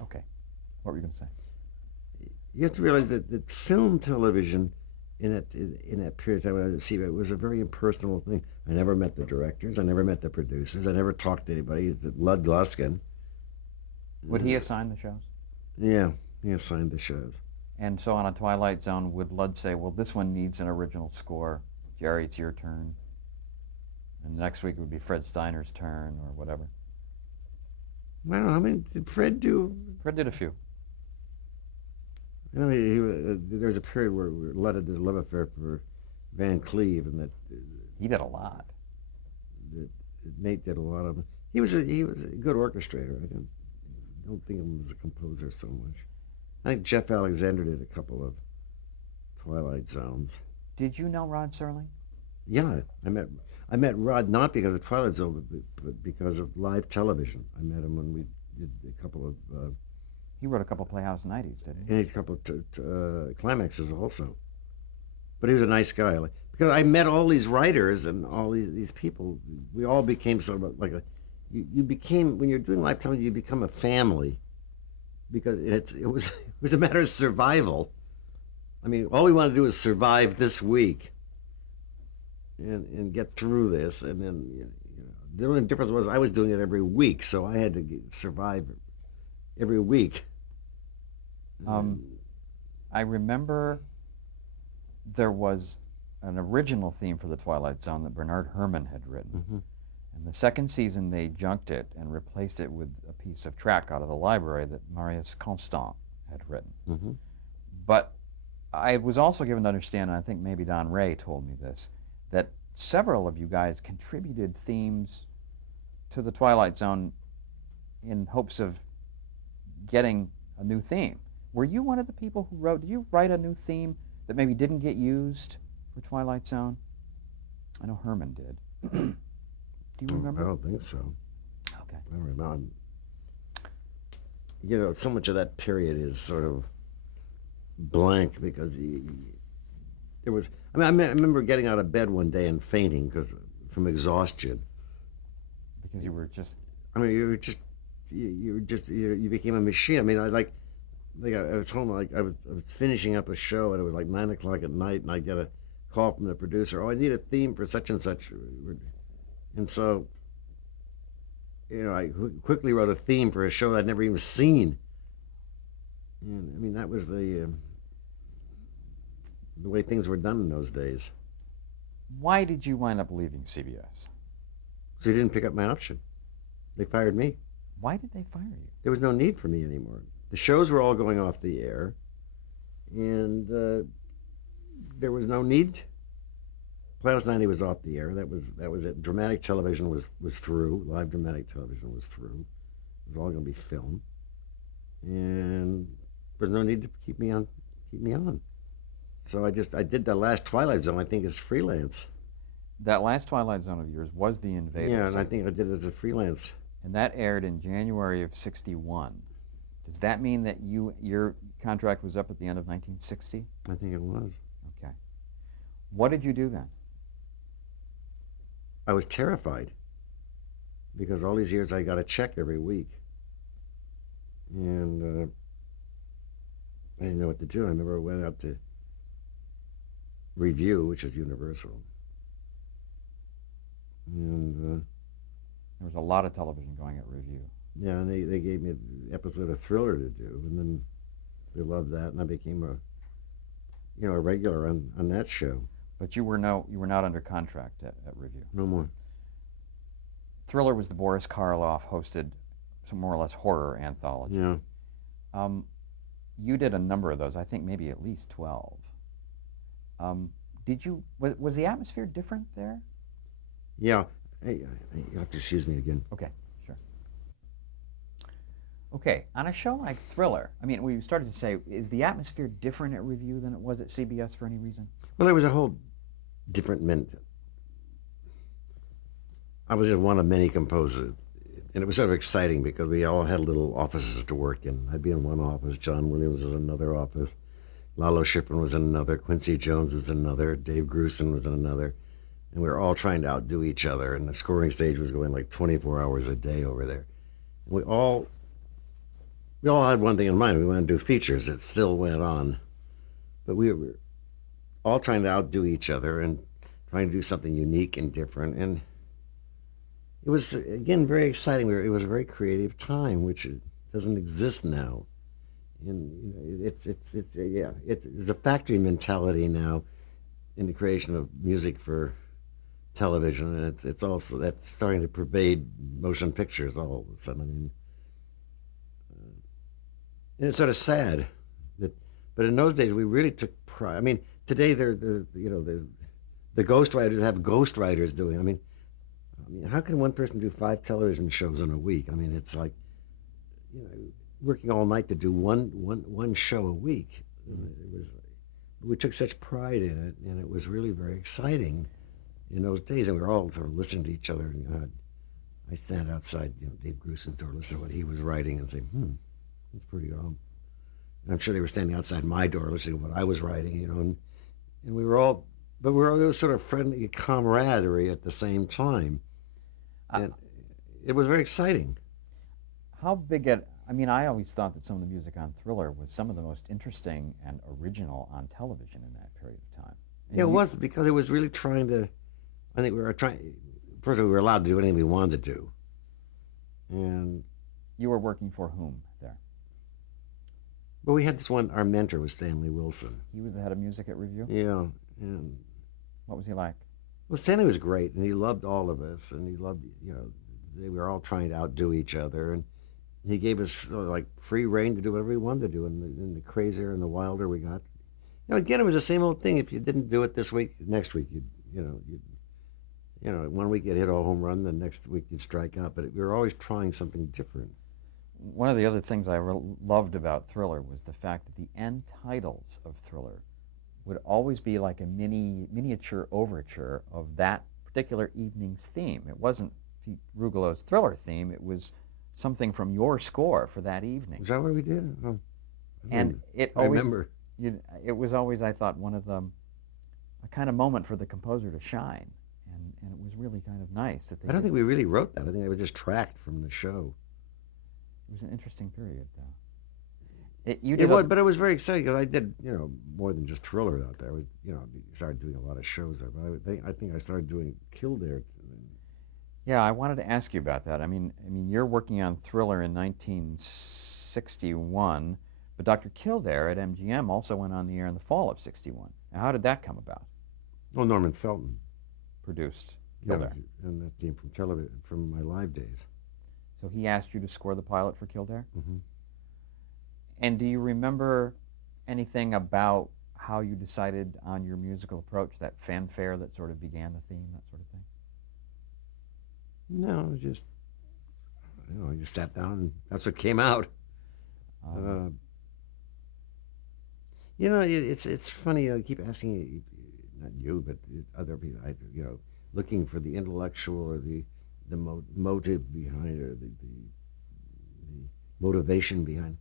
Okay. What were you going to say? You have to realize that film television in that period of time when I was at CBS, it was a very impersonal thing. I never met the directors. I never met the producers. I never talked to anybody. Lud Gluskin. Would he Uh, assign the shows? yeah, he assigned the shows. And so on a Twilight Zone, would Lud say, well, this one needs an original score. Jerry, it's your turn. And next week it would be Fred Steiner's turn or whatever. I don't know. How many did Fred do? Fred did a few. You know, there was a period where Lud had this love affair for Van Cleve, and He did a lot. that Nate did a lot of. He was a good orchestrator. I don't think of him as a composer so much. I think Jeff Alexander did a couple of Twilight Zones. Did you know Rod Serling? Yeah, I met Rod not because of Twilight Zone, but because of live television. I met him when we did a couple of He wrote a couple Playhouse 90s, didn't he? and a couple of climaxes also. But he was a nice guy. Because I met all these writers and all these people. We all became sort of like a. You became when you're doing live television, you become a family because it was a matter of survival. I mean, all we want to do is survive this week and get through this, and then the only difference was I was doing it every week, so I had to survive every week. Um, I remember there was an original theme for the Twilight Zone that Bernard Herrmann had written. Mm-hmm. And the second season, they junked it and replaced it with a piece of track out of the library that Marius Constant had written. Mm-hmm. But I was also given to understand, and I think maybe Don Ray told me this, that several of you guys contributed themes to the Twilight Zone in hopes of getting a new theme. Were you one of the people who wrote, did you write a new theme that maybe didn't get used for Twilight Zone? I know Herman did. Do you remember? I don't think so. Okay. I don't remember. So much of that period is sort of blank because there was. I remember getting out of bed one day and fainting from exhaustion. Because you were just. I mean, you became a machine. I mean, I was home, I was finishing up a show, and it was like 9 o'clock at night, and I get a call from the producer. Oh, I need a theme for such and such, and so I quickly wrote a theme for a show I'd never even seen. And I mean, that was the way things were done in those days. Why did you wind up leaving CBS? So they didn't pick up my option. They fired me. Why did they fire you? There was no need for me anymore. The shows were all going off the air, and there was no need. Playhouse 90 was off the air. That was it. Dramatic television was through. Live dramatic television was through. It was all going to be film, and there was no need to keep me on. So I did that last Twilight Zone. I think as freelance. That last Twilight Zone of yours was The Invaders. Yeah, and I think I did it as a freelance. And that aired in January of '61. Does that mean that your contract was up at the end of 1960? I think it was. Okay. What did you do then? I was terrified because all these years I got a check every week, and I didn't know what to do. I remember I went out to Review, which is Universal, and There was a lot of television going at Review. yeah, and they gave me an episode of Thriller to do, and then they loved that, and I became a regular on that show. But you were not under contract at Review. No more. Thriller was the Boris Karloff hosted, some more or less horror anthology. Yeah. You did a number of those. I think maybe at least 12. Was the atmosphere different there? Yeah. Hey, you have to excuse me again. Okay, sure. Okay, on a show like Thriller, I mean, we started to say, is the atmosphere different at Review than it was at CBS for any reason? Well, there was a whole different I was just one of many composers, and it was sort of exciting because we all had little offices to work in. I'd be in one office, John Williams was in another office, Lalo Schifrin was in another, Quincy Jones was in another, Dave Grusin was in another, and we were all trying to outdo each other, and the scoring stage was going like 24 hours a day over there. We all we all had one thing in mind. We wanted to do features. It still went on, but we were all trying to outdo each other and trying to do something unique and different. And it was again very exciting. It was a very creative time, which doesn't exist now. And it's yeah, it's a factory mentality now in the creation of music for television, and it's also that's starting to pervade motion pictures all of a sudden. I mean, and it's sort of sad that, but in those days we really took pride. I mean, today they're you know there's the ghostwriters have ghostwriters doing. I mean, how can one person do 5 television shows in a week? I mean, it's like, you know, working all night to do one show a week. It was, we took such pride in it, and it was really very exciting in those days. And we were all sort of listening to each other. And I stand outside, Dave Grusin's door, listen to what he was writing, and say, that's pretty good. And I'm sure they were standing outside my door listening to what I was writing, and we were all, but we were all sort of friendly camaraderie at the same time. And it was very exciting. How big it? I mean, I always thought that some of the music on Thriller was some of the most interesting and original on television in that period of time. And Yeah, it was because it was really trying to. I think we were trying. First, we were allowed to do anything we wanted to do, and you were working for whom there? but we had this one. Our mentor was Stanley Wilson. He was the head of music at Review. Yeah, and What was he like? well, Stanley was great, and he loved all of us, and he loved they were all trying to outdo each other, and he gave us like free reign to do whatever we wanted to do, and the crazier and the wilder we got. Again, it was the same old thing. If you didn't do it this week, next week one week you'd hit a home run, the next week you'd strike out. But we were always trying something different. One of the other things I loved about Thriller was the fact that the end titles of Thriller would always be like a miniature overture of that particular evening's theme. It wasn't Pete Rugelo's Thriller theme. It was something from your score for that evening. Is that what we did? Oh, And it I always, remember. it was always, I thought, one of the, a kind of moment for the composer to shine. And it was really kind of nice that they I don't did. think we really wrote that. I think it was just tracked from the show. It was an interesting period, though. But it was very exciting because I did, more than just Thriller out there. Started doing a lot of shows there. But I think I started doing Kildare. Yeah, I wanted to ask you about that. I mean, you're working on Thriller in 1961, but Dr. Kildare at MGM also went on the air in the fall of '61. Now, how did that come about? Well, Norman Felton Produced Yeah, Kildare. and that came from television, from my live days. So he asked you to score the pilot for Kildare? Mm-hmm. And do you remember anything about how you decided on your musical approach, that fanfare that sort of began the theme, that sort of thing? No, it was just, I just sat down and that's what came out. It's funny. I keep asking, not you, but other people. Looking for the intellectual or the motive behind, or the motivation behind.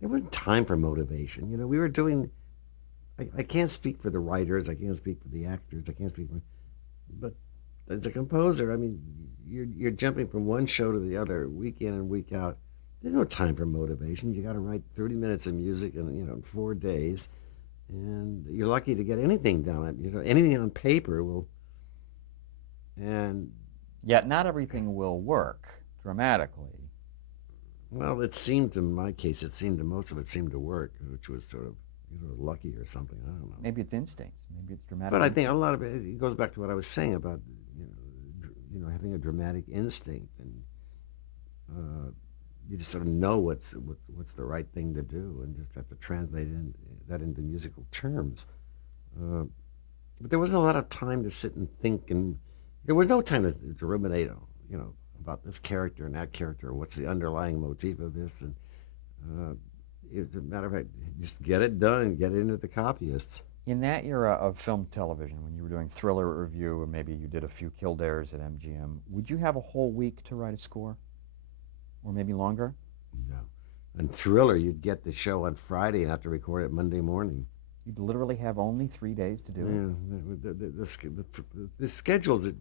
There wasn't time for motivation. We were doing. I can't speak for the writers. I can't speak for the actors. I can't speak for, but as a composer, I mean, you're jumping from one show to the other, week in and week out. There's no time for motivation. You got to write 30 minutes of music in 4 days, and you're lucky to get anything down. Anything on paper will. And yet, not everything will work dramatically. Well, it seemed, in my case, most of it seemed to work, which was sort of lucky or something. I don't know. Maybe it's instinct. Maybe it's dramatic. But I think a lot of it goes back to what I was saying about having a dramatic instinct, and you just sort of know what's the right thing to do, and just have to translate that into musical terms. But there wasn't a lot of time to sit and think, and there was no time to ruminate, about this character and that character, what's the underlying motif of this, and as a matter of fact, just get it done and get it into the copyists. In that era of film television, when you were doing Thriller at Review, or maybe you did a few Kildares at MGM, would you have a whole week to write a score? Or maybe longer? No. And Thriller, you'd get the show on Friday and have to record it Monday morning. You'd literally have only 3 days to do it? The schedules at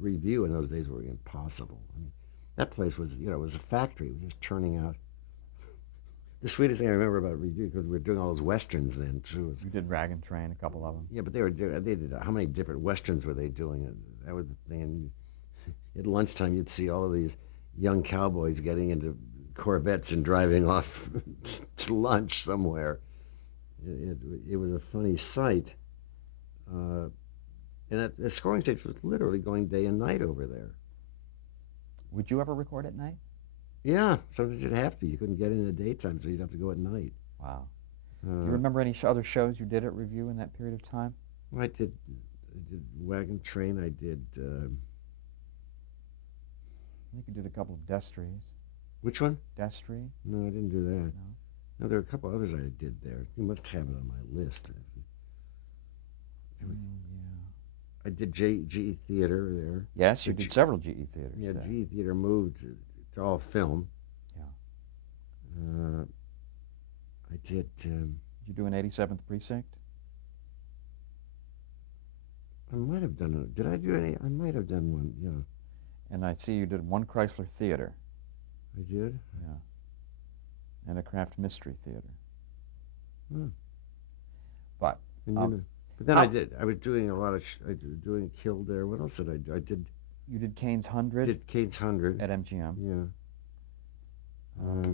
Review in those days were impossible. I mean, that place was, it was a factory. It was just churning out the sweetest thing I remember about review, because we were doing all those westerns then too. You did Rag and Train, a couple of them. Yeah, but they did how many different westerns were they doing? That was the thing. And at lunchtime, you'd see all of these young cowboys getting into Corvettes and driving off to lunch somewhere. It was a funny sight. Uh, and the scoring stage was literally going day and night over there. Would you ever record at night? Yeah, sometimes you'd have to. You couldn't get in the daytime, so you'd have to go at night. Wow. Do you remember any other shows you did at Review in that period of time? Well, I did Wagon Train. I did. I think you did a couple of Destries. Which one? Destry? No, I didn't do that. No. No, there were a couple others I did there. You must have it on my list. Yeah. I did GE Theater there. Yes, you did several GE theaters. Yeah, there. GE Theater moved to all film. Yeah. I did. Did you do an 87th Precinct? I might have done it. Did I do any? I might have done one. Yeah. And I see you did one Chrysler Theater. I did. Yeah. And a Kraft Mystery Theater. Hmm. But but then I was doing a lot of. I was doing Killed there. What else did I do? I did. You did Kane's 100. Did Kane's 100 at MGM. Yeah.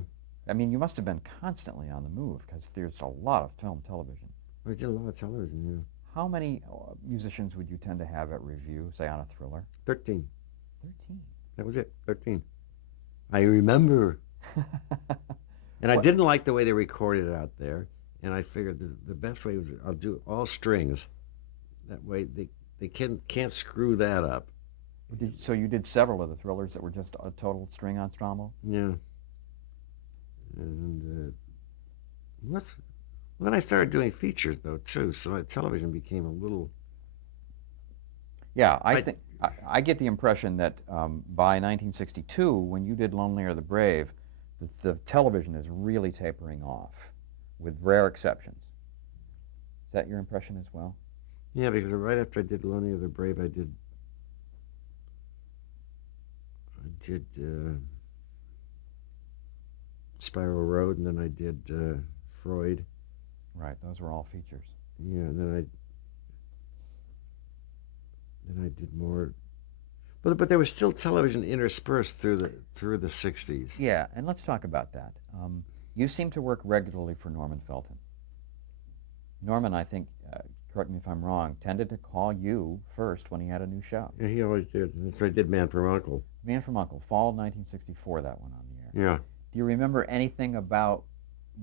I mean, you must have been constantly on the move because there's a lot of film, television. I did a lot of television. Yeah. How many musicians would you tend to have at Review, say on a thriller? 13. 13. That was it. 13. I remember. And I didn't like the way they recorded it out there. And I figured the best way was I'll do all strings. That way they can't screw that up. So you did several of the thrillers that were just a total string ensemble? Yeah. And then I started doing features though too. So television became a little. Yeah, I get the impression that by 1962, when you did Lonely Are the Brave, the television is really tapering off, with rare exceptions. Is that your impression as well? Yeah, because right after I did Lonely Are the Brave, I did Spiral Road, and then I did Freud. Right, those were all features. Yeah, and then I did more, but there was still television interspersed through the 60s. Yeah, and let's talk about that. You seem to work regularly for Norman Felton. Norman, I think, correct me if I'm wrong, tended to call you first when he had a new show. Yeah, he always did. So I did Man from U.N.C.L.E. Man from U.N.C.L.E., fall of 1964, that went on the air. Yeah. Do you remember anything about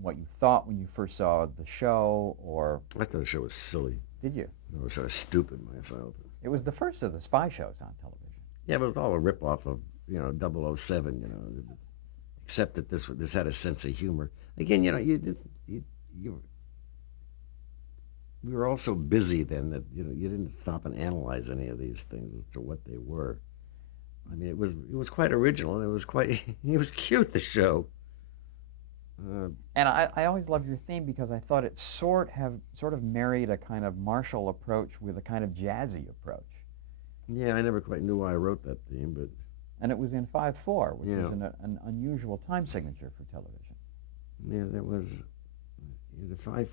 what you thought when you first saw the show, or... I thought the show was silly. Did you? I was sort of stupid myself. It was the first of the spy shows on television. Yeah, but it was all a ripoff of, 007, except that this had a sense of humor. Again, we were all so busy then that, you didn't stop and analyze any of these things as to what they were. I mean, it was quite original, and it was cute, the show. And I always loved your theme because I thought it sort of married a kind of martial approach with a kind of jazzy approach. Yeah, I never quite knew why I wrote that theme, but... And it was in 5/4, which was an unusual time signature for television. Yeah, that was... The 5...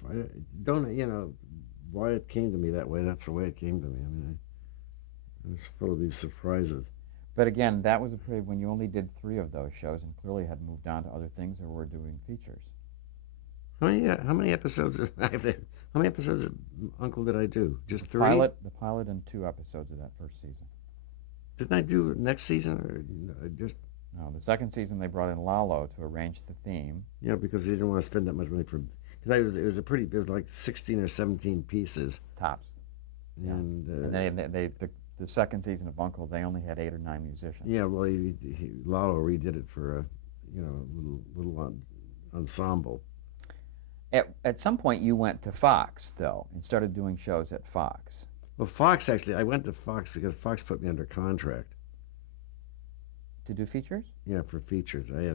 why it came to me that way, that's the way it came to me. I mean, I was full of these surprises. But again, that was a period when you only did 3 of those shows and clearly had moved on to other things or were doing features. How many episodes of Uncle did I do? Just 3? The pilot and 2 episodes of that first season. Didn't I do next season, or just... No, the second season they brought in Lalo to arrange the theme. Yeah, because they didn't want to spend that much money for... Because it was like 16 or 17 pieces. Tops. And the second season of Uncle, they only had 8 or 9 musicians. Yeah, well, Lalo redid it for a little ensemble. At some point, you went to Fox, though, and started doing shows at Fox. Well, Fox, actually, I went to Fox because Fox put me under contract. To do features? Yeah, for features. I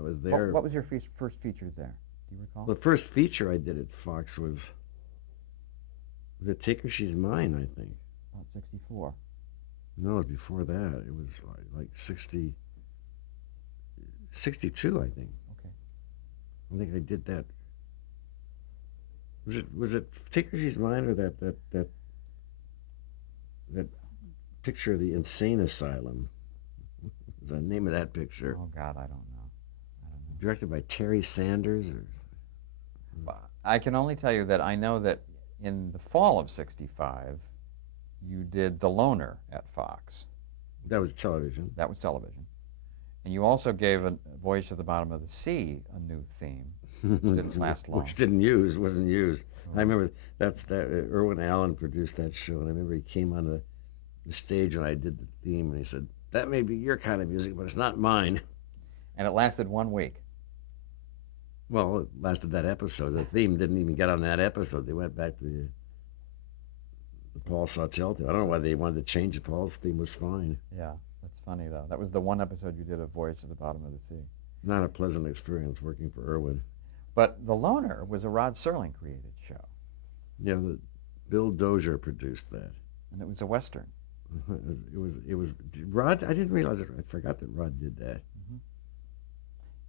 was there. What was your first feature there? Do you recall? The first feature I did at Fox was it Take Her, She's Mine, I think. About 64. No, it was before that. It was like 62, I think. Okay. I think I did that. Was it Tinker She's Mine or that picture of the insane asylum? What's the name of that picture? Oh God, I don't know. I don't know. Directed by Terry Sanders. I can only tell you that I know that in the fall of '65, you did The Loner at Fox. That was television. That was television. And you also gave a Voyage to the Bottom of the Sea a new theme, which didn't last long. Which wasn't used. I remember that Irwin Allen produced that show, and I remember he came on the stage when I did the theme, and he said, "That may be your kind of music, but it's not mine." And it lasted 1 week. Well, it lasted that episode. The theme didn't even get on that episode. They went back to the Paul Sautel theme. I don't know why they wanted to change it. Paul's theme was fine. Yeah, that's funny though. That was the one episode you did of Voyage to the Bottom of the Sea. Not a pleasant experience working for Irwin. But The Loner was a Rod Serling created show. Yeah, Bill Dozier produced that. And it was a Western. It was Rod. I didn't realize it. I forgot that Rod did that. Mm-hmm.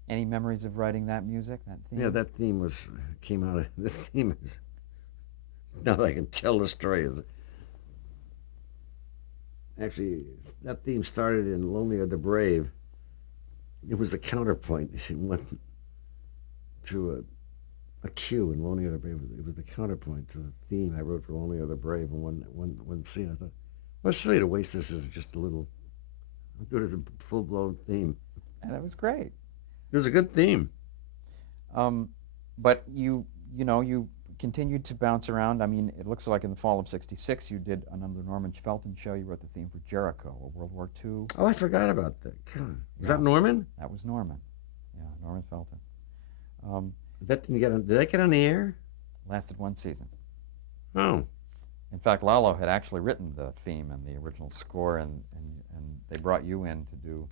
Any memories of writing that music, that theme? Yeah, that theme came out of the theme is. Now that I can tell the story is. Actually, that theme started in "Lonely Are the Brave." It was the counterpoint. It went to a cue in "Lonely Are the Brave." It was the counterpoint to the theme I wrote for "Lonely Are the Brave." And one scene, I thought, well, it's silly to waste this as just a little. I'll do it as a full-blown theme. And it was great. It was a good theme. But you continued to bounce around. I mean, it looks like in the fall of '66 you did another Norman Felton show. You wrote the theme for Jericho, a World War II. Oh, I forgot about that. God. Was Yeah. that Norman? That was Norman. Yeah, Norman Felton. That didn't get on. Did that get on the air? Lasted 1 season. Oh, In fact, Lalo had actually written the theme and the original score, and they brought you in to do.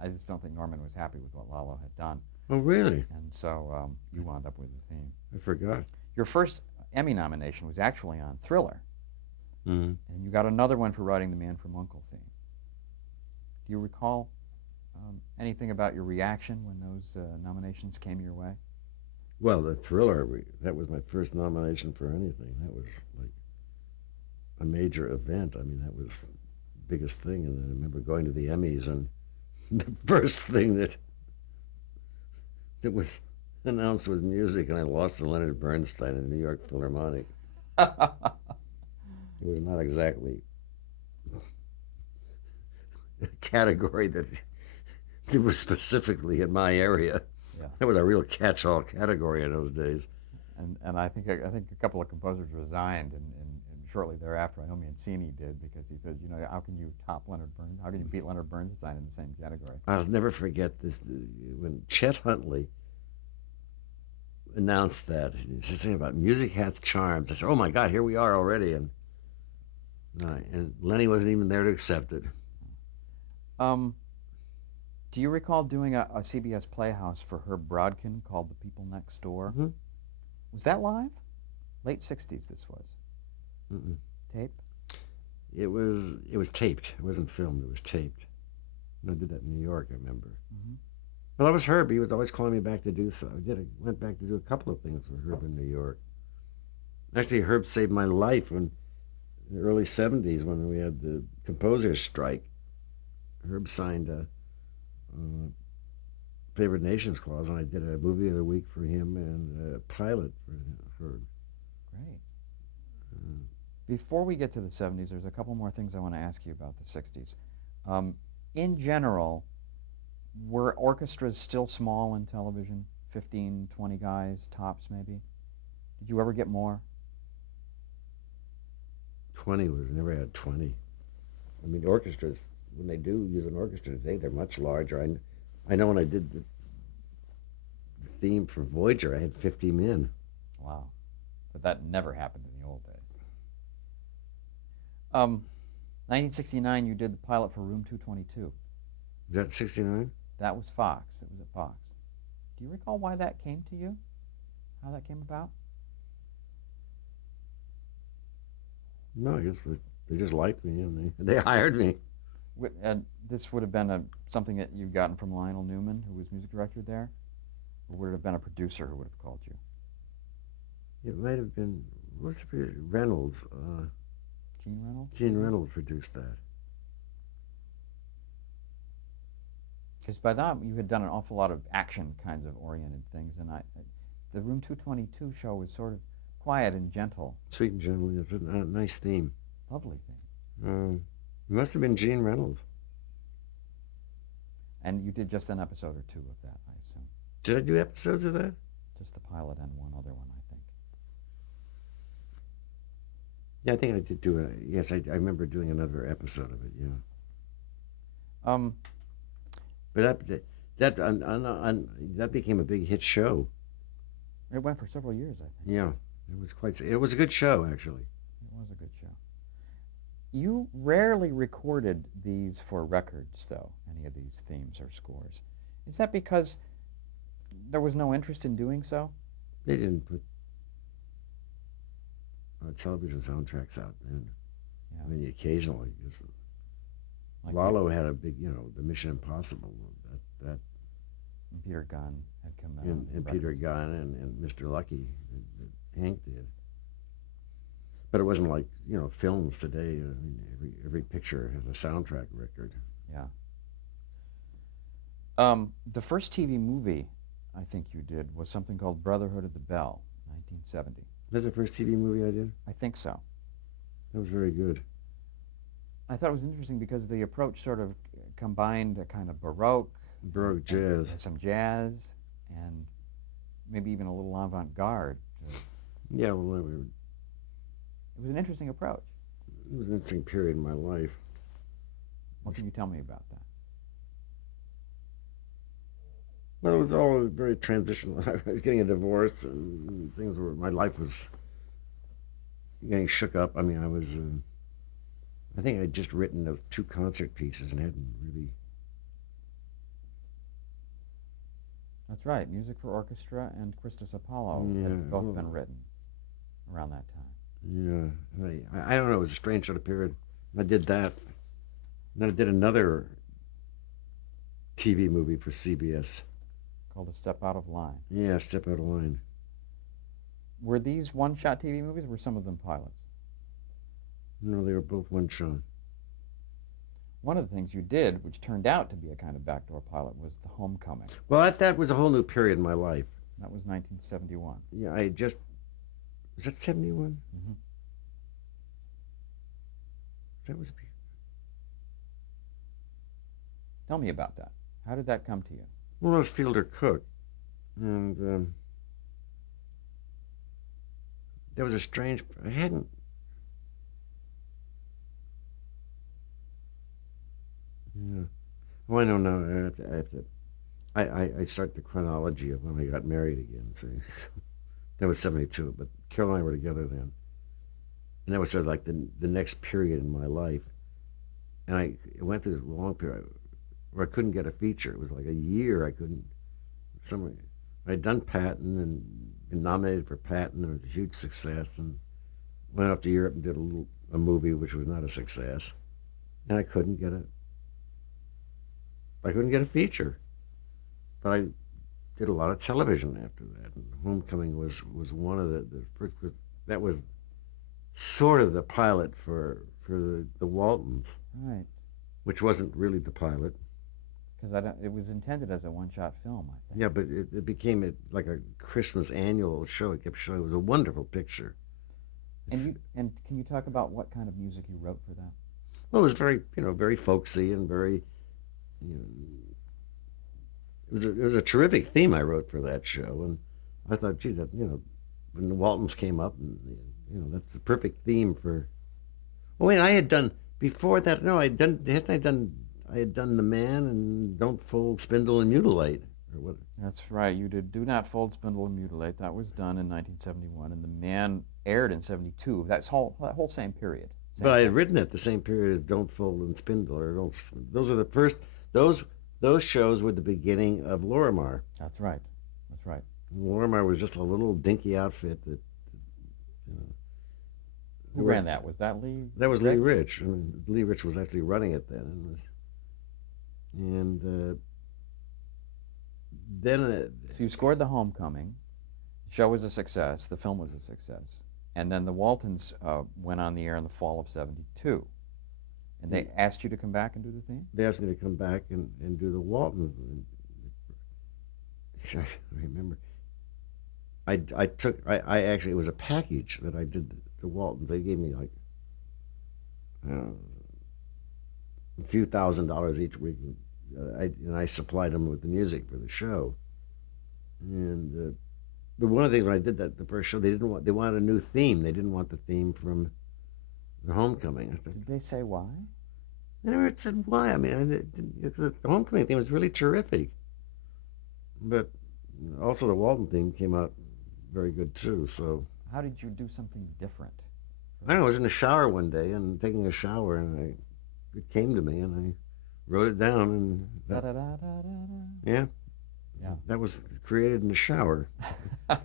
I just don't think Norman was happy with what Lalo had done, oh, really? and so you wound up with the theme. I forgot. Your first Emmy nomination was actually on Thriller, Mm-hmm. and you got another one for writing the Man from U.N.C.L.E. theme. Do you recall anything about your reaction when those nominations came your way? Well, the Thriller. That was my first nomination for anything. That was like a major event. I mean, that was the biggest thing. And I remember going to the Emmys, and the first thing that was announced was music, and I lost to Leonard Bernstein in the New York Philharmonic. It was not exactly a category that was specifically in my area. Yeah. That was a real catch-all category in those days. And I think a couple of composers resigned, and shortly thereafter, I know Mancini did, because he said, how can you top Leonard Bernstein? How can you beat Leonard Bernstein in the same category? I'll never forget this when Chet Huntley announced that. He said something about music hath charms. I said, "Oh my God, here we are already!" And Lenny wasn't even there to accept it. Do you recall doing a CBS Playhouse for Herb Brodkin called The People Next Door? Mm-hmm. Was that live? Late '60s this was. Mm-mm. Tape? It was taped. It wasn't filmed. It was taped. And I did that in New York, I remember. Mm-hmm. Well, that was Herb. He was always calling me back to do so. I went back to do a couple of things with Herb in New York. Actually, Herb saved my life in the early '70s when we had the composers' strike. Herb signed a Favored Nations clause, and I did a movie of the week for him and a pilot for Herb. Great. Before we get to the '70s, there's a couple more things I want to ask you about the '60s. In general, were orchestras still small in television? 15, 20 guys, tops maybe? Did you ever get more? 20, we've never had 20. I mean, orchestras, when they do use an orchestra today, they're much larger. I know when I did the theme for Voyager, I had 50 men. Wow. But that never happened in the old days. 1969, you did the pilot for Room 222. Is that 69? That was Fox. It was at Fox. Do you recall why that came to you? How that came about? No, I guess they just liked me and they hired me. And this would have been something that you'd gotten from Lionel Newman, who was music director there? Or would it have been a producer who would have called you? It might have been, what's the producer? Reynolds. Gene Reynolds? Gene Reynolds produced that. Because by that you had done an awful lot of action kinds of oriented things, and the Room 222 show was sort of quiet and gentle. Sweet and gentle. It's a nice theme. Lovely thing. It must have been Gene Reynolds. And you did just an episode or two of that, I assume. Did I do episodes of that? Just the pilot and one other one, I think. Yeah, I think I did do it. Yes, I remember doing another episode of it. Yeah. But that became a big hit show. It went for several years, I think. Yeah, it was a good show, actually. It was a good show. You rarely recorded these for records, though, any of these themes or scores. Is that because there was no interest in doing so? They didn't put television soundtracks out then. Yeah. I mean, occasionally, because Like Lalo had a big, the Mission Impossible, that Peter Gunn had come out. and Peter Gunn and Mr. Lucky, that Hank did. But it wasn't like, films today. I mean, every picture has a soundtrack record. Yeah. The first TV movie I think you did was something called Brotherhood of the Bell, 1970. That's the first TV movie I did? I think so. That was very good. I thought it was interesting because the approach sort of combined a kind of Baroque jazz. some jazz, and maybe even a little avant-garde. Yeah, well, It was an interesting approach. it was an interesting period in my life. What can you tell me about that? Well, it was all very transitional. I was getting a divorce, and my life was getting shook up. I mean, I think I'd just written those 2 concert pieces and hadn't really. That's right. Music for Orchestra and Christus Apollo had both been written around that time. Yeah, I don't know. It was a strange sort of period. I did that. And then I did another TV movie for CBS. Called A Step Out of Line. Yeah, Step Out of Line. Were these one-shot TV movies, or were some of them pilots? No, they were both one shot. One of the things you did, which turned out to be a kind of backdoor pilot, was The Homecoming. Well, that was a whole new period in my life. That was 1971. Yeah, was that 71? Mm-hmm. That was. Tell me about that. How did that come to you? Well, I was Fielder Cook, and there was a strange. I hadn't. Yeah. Well, I don't know. I start the chronology of when I got married again. So that was 72, but Carol and I were together then, and that was sort of like the next period in my life. And I went through this long period where I couldn't get a feature. It was like a year I couldn't. I'd done Patton and been nominated for Patton, and it was a huge success, and went up to Europe and did a movie which was not a success, and I couldn't get a feature. But I did a lot of television after that. And Homecoming was one of that was sort of the pilot for the Waltons, Right. which wasn't really the pilot. Because it was intended as a one-shot film, I think. Yeah, but it became like a Christmas annual show. It kept showing. It was a wonderful picture. And can you talk about what kind of music you wrote for that? Well, it was very, very folksy and very, it was a terrific theme I wrote for that show, and I thought, gee, that when the Waltons came up, and that's the perfect theme for. Well, wait, I had done before that. No, I had done The Man and Don't Fold, Spindle, and Mutilate, or what? That's right. You did Do Not Fold, Spindle, and Mutilate. That was done in 1971, and The Man aired in 72. That whole same period. But I had written it the same period as Don't Fold and Spindle, or those are the first. Those shows were the beginning of Lorimar. That's right. That's right. Lorimar was just a little dinky outfit that. Who ran that? Was that Lee? That was Lee Rich. I mean, Lee Rich was actually running it then, then So you scored the Homecoming. The show was a success. The film was a success. And then the Waltons went on the air in the fall of '72. And they asked you to come back and do the theme? they asked me to come back and do the Waltons. And I remember I actually, it was a package that I did the Waltons. They gave me like a few $1,000s each week. I supplied them with the music for the show. And but one of the things when I did that the first show, they wanted a new theme. They didn't want the theme from the Homecoming. I thought, Did they say why? I never said why. I mean, the Homecoming theme was really terrific. But also the Walton theme came out very good too. So How did you do something different? I don't know, I was in the shower one day and taking a shower, and it came to me, and I wrote it down, and Da, da, da, da, da, yeah, Yeah. that was created in the shower. da.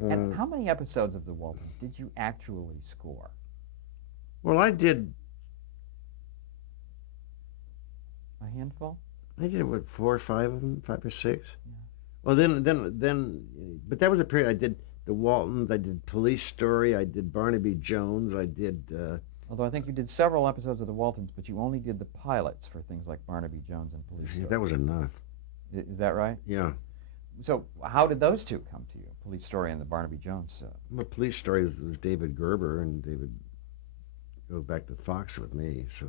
And Uh, how many episodes of The Waltons did you actually score? well, A handful? I did what, 4 or 5 of them, 5 or 6. Yeah. Well, but that was a period I did the Waltons, I did Police Story, I did Barnaby Jones, I did. Although I think you did several episodes of The Waltons, but you only did the pilots for things like Barnaby Jones and Police Story. That was enough. Is that right? Yeah. So how did those two come to you, Police Story and the Barnaby Jones? Well, Police Story was David Gerber, and David goes back to Fox with me. So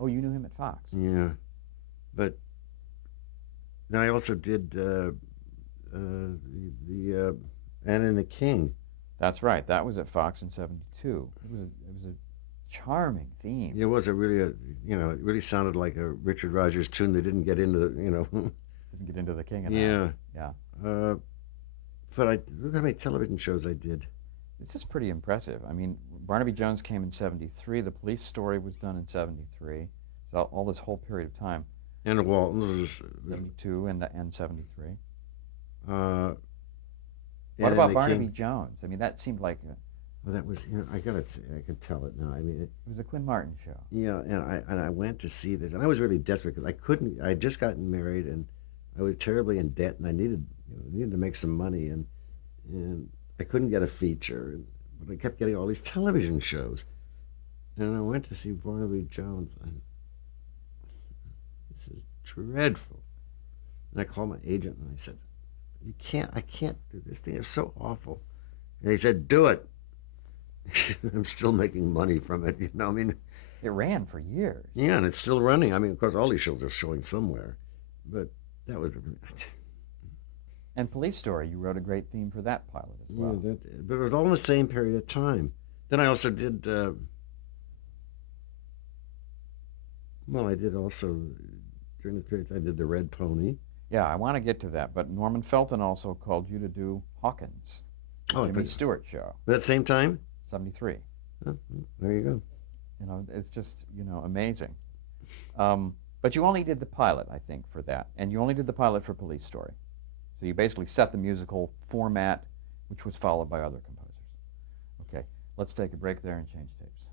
Oh, you knew him at Fox. yeah, but then I also did the Anna and the King. That's right. That was at Fox in '72. It was a charming theme. It was it really sounded like a Richard Rodgers tune. They didn't get into Didn't get into the King and yeah. Yeah. But look how many television shows I did. This is pretty impressive. I mean, Barnaby Jones came in '73. The Police Story was done in '73. So all this whole period of time. And the Waltons was '72 and '73. uh, What Anna about and the Barnaby King. Jones? I mean, that seemed like Well, that was I can tell it now. I mean, it was a Quinn Martin show. yeah, and I went to see this, and I was really desperate because I couldn't. I had just gotten married, and I was terribly in debt, and I needed to make some money, and I couldn't get a feature, but I kept getting all these television shows, and I went to see Barnaby Jones, and this is dreadful. And I called my agent, and I said, I can't do this thing. It's so awful. And he said, do it. I'm still making money from it, I mean, It ran for years. yeah, and it's still running. I mean, of course, all these shows are showing somewhere, but that was, And Police Story, you wrote a great theme for that pilot as yeah, well. but it was all in the same period of time. Then I also did, I did also, during the period, I did The Red Pony. Yeah, I want to get to that, but Norman Felton also called you to do Hawkins, Oh, Jimmy Stewart show, at that same time? '73. Oh, there you go. It's just, amazing. But you only did the pilot, I think, for that, and you only did the pilot for Police Story. So you basically set the musical format, which was followed by other composers. Okay, let's take a break there and change tapes.